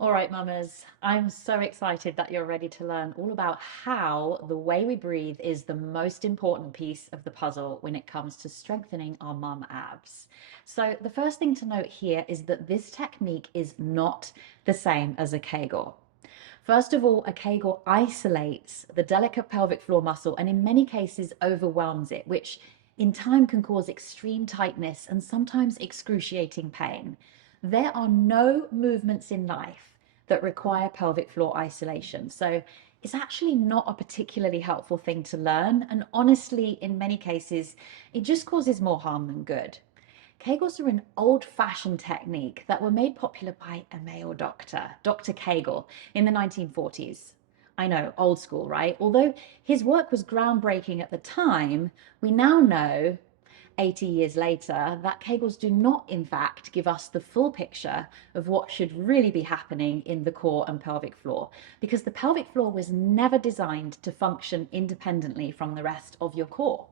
All right, mamas, I'm so excited that you're ready to learn all about how the way we breathe is the most important piece of the puzzle when it comes to strengthening our mum abs. So, the first thing to note here is that this technique is not the same as a Kegel. First of all, a Kegel isolates the delicate pelvic floor muscle and in many cases overwhelms it, which in time can cause extreme tightness and sometimes excruciating pain. There are no movements in life that require pelvic floor isolation. So it's actually not a particularly helpful thing to learn. And honestly, in many cases, it just causes more harm than good. Kegels are an old-fashioned technique that were made popular by a male doctor, Dr. Kegel, in the 1940s. I know, old school, right? Although his work was groundbreaking at the time, we now know 80 years later that Kegels do not, in fact, give us the full picture of what should really be happening in the core and pelvic floor, because the pelvic floor was never designed to function independently from the rest of your core.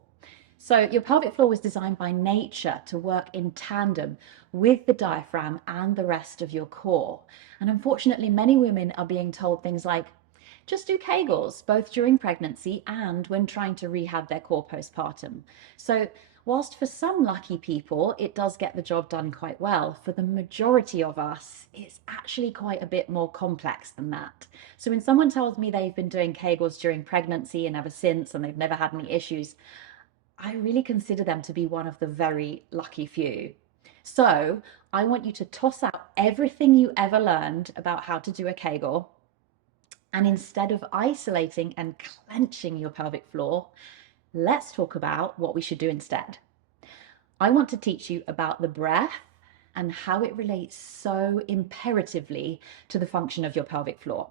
So your pelvic floor was designed by nature to work in tandem with the diaphragm and the rest of your core. And unfortunately, many women are being told things like, just do Kegels, both during pregnancy and when trying to rehab their core postpartum. So whilst for some lucky people, it does get the job done quite well, for the majority of us, it's actually quite a bit more complex than that. So when someone tells me they've been doing Kegels during pregnancy and ever since, and they've never had any issues, I really consider them to be one of the very lucky few. So I want you to toss out everything you ever learned about how to do a Kegel, and instead of isolating and clenching your pelvic floor, let's talk about what we should do instead. I want to teach you about the breath and how it relates so imperatively to the function of your pelvic floor.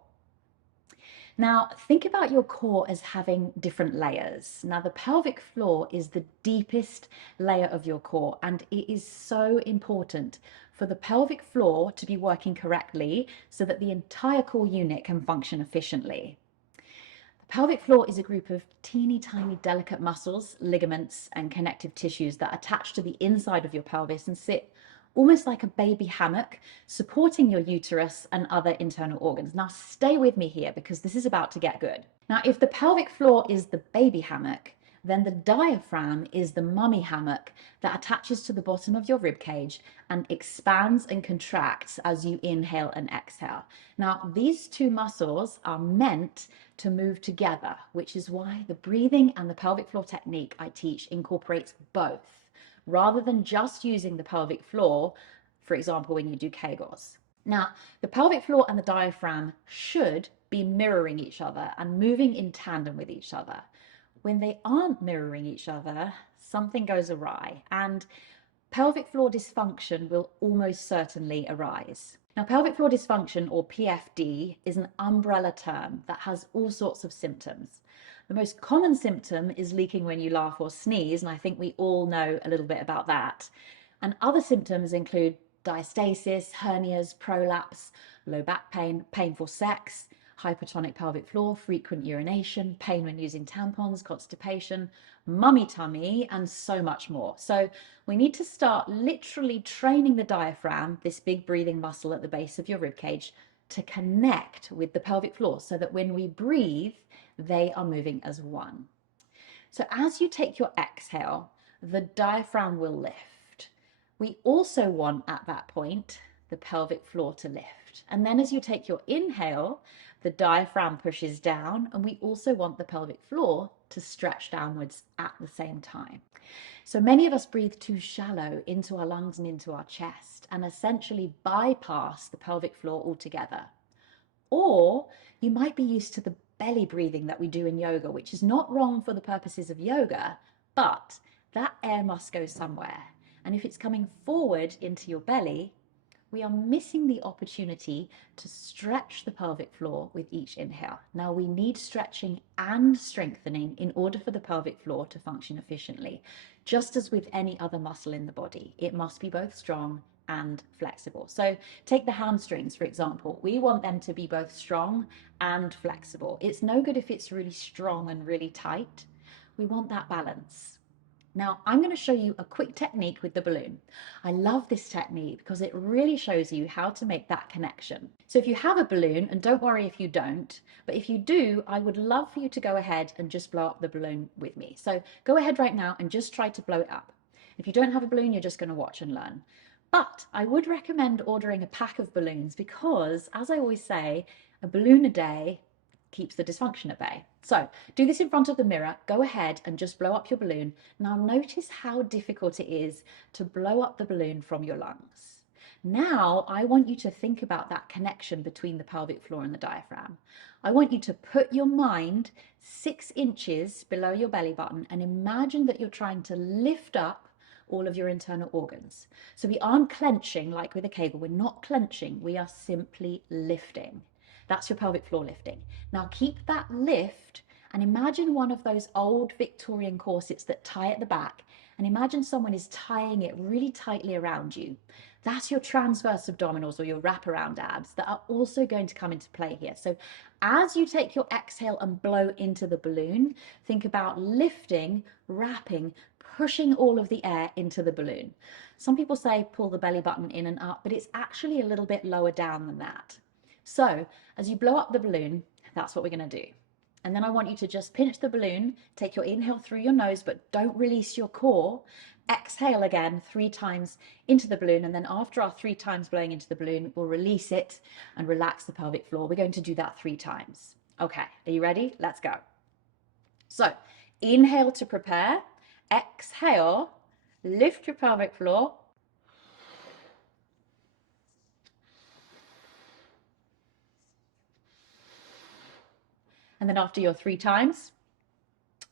Now, think about your core as having different layers. Now, the pelvic floor is the deepest layer of your core, and it is so important for the pelvic floor to be working correctly so that the entire core unit can function efficiently. The pelvic floor is a group of teeny tiny delicate muscles, ligaments, and connective tissues that attach to the inside of your pelvis and sit almost like a baby hammock, supporting your uterus and other internal organs. Now, stay with me here because this is about to get good. Now, if the pelvic floor is the baby hammock, then the diaphragm is the mummy hammock that attaches to the bottom of your rib cage and expands and contracts as you inhale and exhale. Now, these two muscles are meant to move together, which is why the breathing and the pelvic floor technique I teach incorporates both, rather than just using the pelvic floor, for example, when you do Kegels. Now, the pelvic floor and the diaphragm should be mirroring each other and moving in tandem with each other. When they aren't mirroring each other, something goes awry, and pelvic floor dysfunction will almost certainly arise. Now, pelvic floor dysfunction, or PFD, is an umbrella term that has all sorts of symptoms. The most common symptom is leaking when you laugh or sneeze, and I think we all know a little bit about that. And other symptoms include diastasis, hernias, prolapse, low back pain, painful sex, hypertonic pelvic floor, frequent urination, pain when using tampons, constipation, mummy tummy, and so much more. So we need to start literally training the diaphragm, this big breathing muscle at the base of your rib cage, to connect with the pelvic floor so that when we breathe, they are moving as one. So as you take your exhale, the diaphragm will lift. We also want at that point the pelvic floor to lift. And then as you take your inhale, the diaphragm pushes down, and we also want the pelvic floor to stretch downwards at the same time. So many of us breathe too shallow into our lungs and into our chest and essentially bypass the pelvic floor altogether. Or you might be used to the belly breathing that we do in yoga, which is not wrong for the purposes of yoga, but that air must go somewhere. And if it's coming forward into your belly, we are missing the opportunity to stretch the pelvic floor with each inhale. Now, we need stretching and strengthening in order for the pelvic floor to function efficiently. Just as with any other muscle in the body, it must be both strong and flexible. So take the hamstrings, for example. We want them to be both strong and flexible. It's no good if it's really strong and really tight. We want that balance. Now, I'm going to show you a quick technique with the balloon. I love this technique because it really shows you how to make that connection. So if you have a balloon, and don't worry if you don't, but if you do, I would love for you to go ahead and just blow up the balloon with me. So go ahead right now and just try to blow it up. If you don't have a balloon, you're just going to watch and learn. But I would recommend ordering a pack of balloons because, as I always say, a balloon a day keeps the dysfunction at bay. So do this in front of the mirror, go ahead and just blow up your balloon. Now notice how difficult it is to blow up the balloon from your lungs. Now I want you to think about that connection between the pelvic floor and the diaphragm. I want you to put your mind 6 inches below your belly button and imagine that you're trying to lift up all of your internal organs. So we aren't clenching like with a cable, we're not clenching, we are simply lifting. That's your pelvic floor lifting. Now keep that lift and imagine one of those old Victorian corsets that tie at the back, and imagine someone is tying it really tightly around you. That's your transverse abdominals or your wraparound abs that are also going to come into play here. So as you take your exhale and blow into the balloon, think about lifting, wrapping, pushing all of the air into the balloon. Some people say pull the belly button in and up, but it's actually a little bit lower down than that. So as you blow up the balloon, that's what we're going to do. And then I want you to just pinch the balloon, take your inhale through your nose, but don't release your core. Exhale again 3 times into the balloon. And then after our 3 times blowing into the balloon, we'll release it and relax the pelvic floor. We're going to do that 3 times. Okay, are you ready? Let's go. So inhale to prepare, exhale, lift your pelvic floor. And then after your 3 times,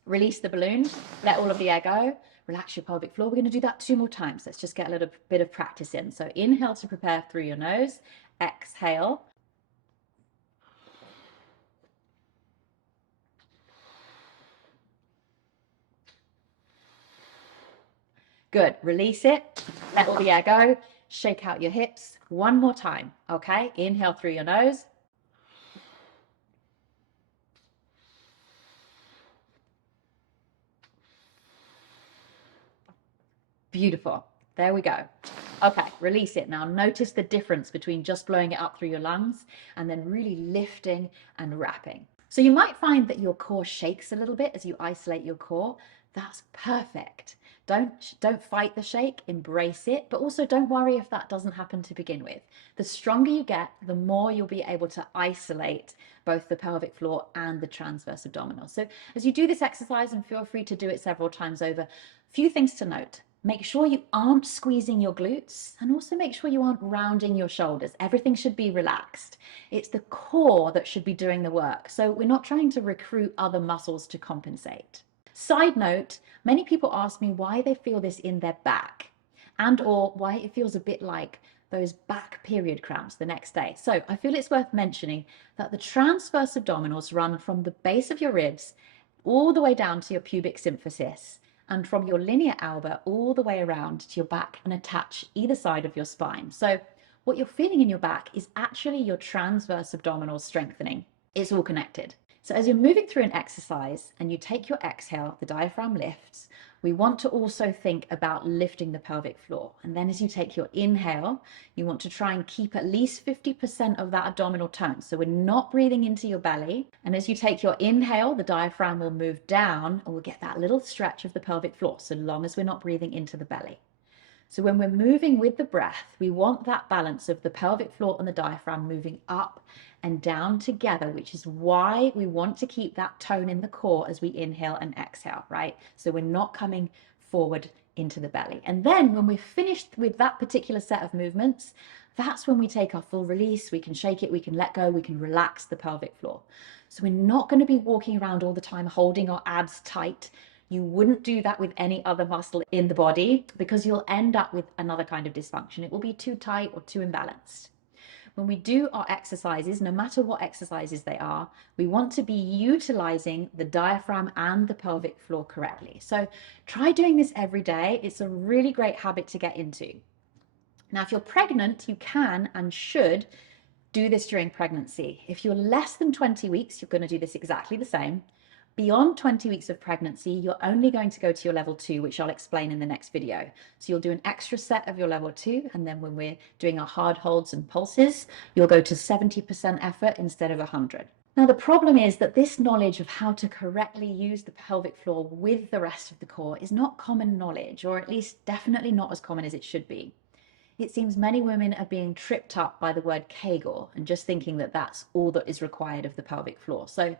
release the balloon, let all of the air go, relax your pelvic floor. We're going to do that 2 more times. Let's just get a little bit of practice in. So inhale to prepare through your nose, exhale. Good, release it, let all the air go, shake out your hips. 1 more time, okay? Inhale through your nose. Beautiful. There we go. Okay, release it. Now notice the difference between just blowing it up through your lungs and then really lifting and wrapping. So you might find that your core shakes a little bit as you isolate your core. That's perfect. Don't fight the shake, embrace it, but also don't worry if that doesn't happen to begin with. The stronger you get, the more you'll be able to isolate both the pelvic floor and the transverse abdominals. So as you do this exercise, and feel free to do it several times over, a few things to note. Make sure you aren't squeezing your glutes, and also make sure you aren't rounding your shoulders. Everything should be relaxed. It's the core that should be doing the work. So we're not trying to recruit other muscles to compensate. Side note, many people ask me why they feel this in their back and or why it feels a bit like those back period cramps the next day. So I feel it's worth mentioning that the transverse abdominals run from the base of your ribs all the way down to your pubic symphysis, and from your linea alba all the way around to your back and attach either side of your spine. So what you're feeling in your back is actually your transverse abdominals strengthening. It's all connected. So as you're moving through an exercise and you take your exhale, the diaphragm lifts, we want to also think about lifting the pelvic floor. And then as you take your inhale, you want to try and keep at least 50% of that abdominal tone. So we're not breathing into your belly. And as you take your inhale, the diaphragm will move down and we'll get that little stretch of the pelvic floor, so long as we're not breathing into the belly. So when we're moving with the breath, we want that balance of the pelvic floor and the diaphragm moving up and down together, which is why we want to keep that tone in the core as we inhale and exhale, right? So we're not coming forward into the belly. And then when we're finished with that particular set of movements, that's when we take our full release. We can shake it, we can let go, we can relax the pelvic floor. So we're not going to be walking around all the time holding our abs tight. You wouldn't do that with any other muscle in the body because you'll end up with another kind of dysfunction. It will be too tight or too imbalanced. When we do our exercises, no matter what exercises they are, we want to be utilizing the diaphragm and the pelvic floor correctly. So try doing this every day. It's a really great habit to get into. Now, if you're pregnant, you can and should do this during pregnancy. If you're less than 20 weeks, you're going to do this exactly the same. Beyond 20 weeks of pregnancy, you're only going to go to your level 2, which I'll explain in the next video. So you'll do an extra set of your level 2, and then when we're doing our hard holds and pulses, you'll go to 70% effort instead of 100. Now, the problem is that this knowledge of how to correctly use the pelvic floor with the rest of the core is not common knowledge, or at least definitely not as common as it should be. It seems many women are being tripped up by the word Kegel and just thinking that that's all that is required of the pelvic floor. So,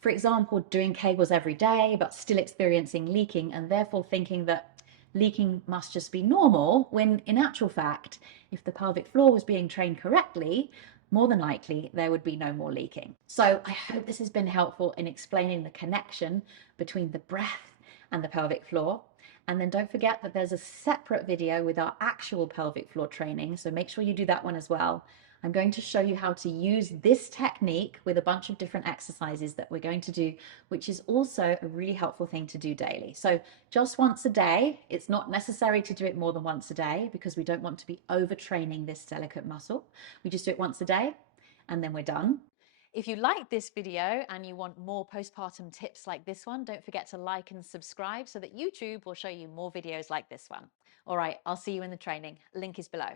for example, doing Kegels every day, but still experiencing leaking and therefore thinking that leaking must just be normal, when in actual fact, if the pelvic floor was being trained correctly, more than likely there would be no more leaking. So I hope this has been helpful in explaining the connection between the breath and the pelvic floor. And then don't forget that there's a separate video with our actual pelvic floor training, so make sure you do that one as well. I'm going to show you how to use this technique with a bunch of different exercises that we're going to do, which is also a really helpful thing to do daily. So just once a day. It's not necessary to do it more than once a day because we don't want to be overtraining this delicate muscle. We just do it once a day and then we're done. If you like this video and you want more postpartum tips like this one, don't forget to like and subscribe so that YouTube will show you more videos like this one. All right, I'll see you in the training. Link is below.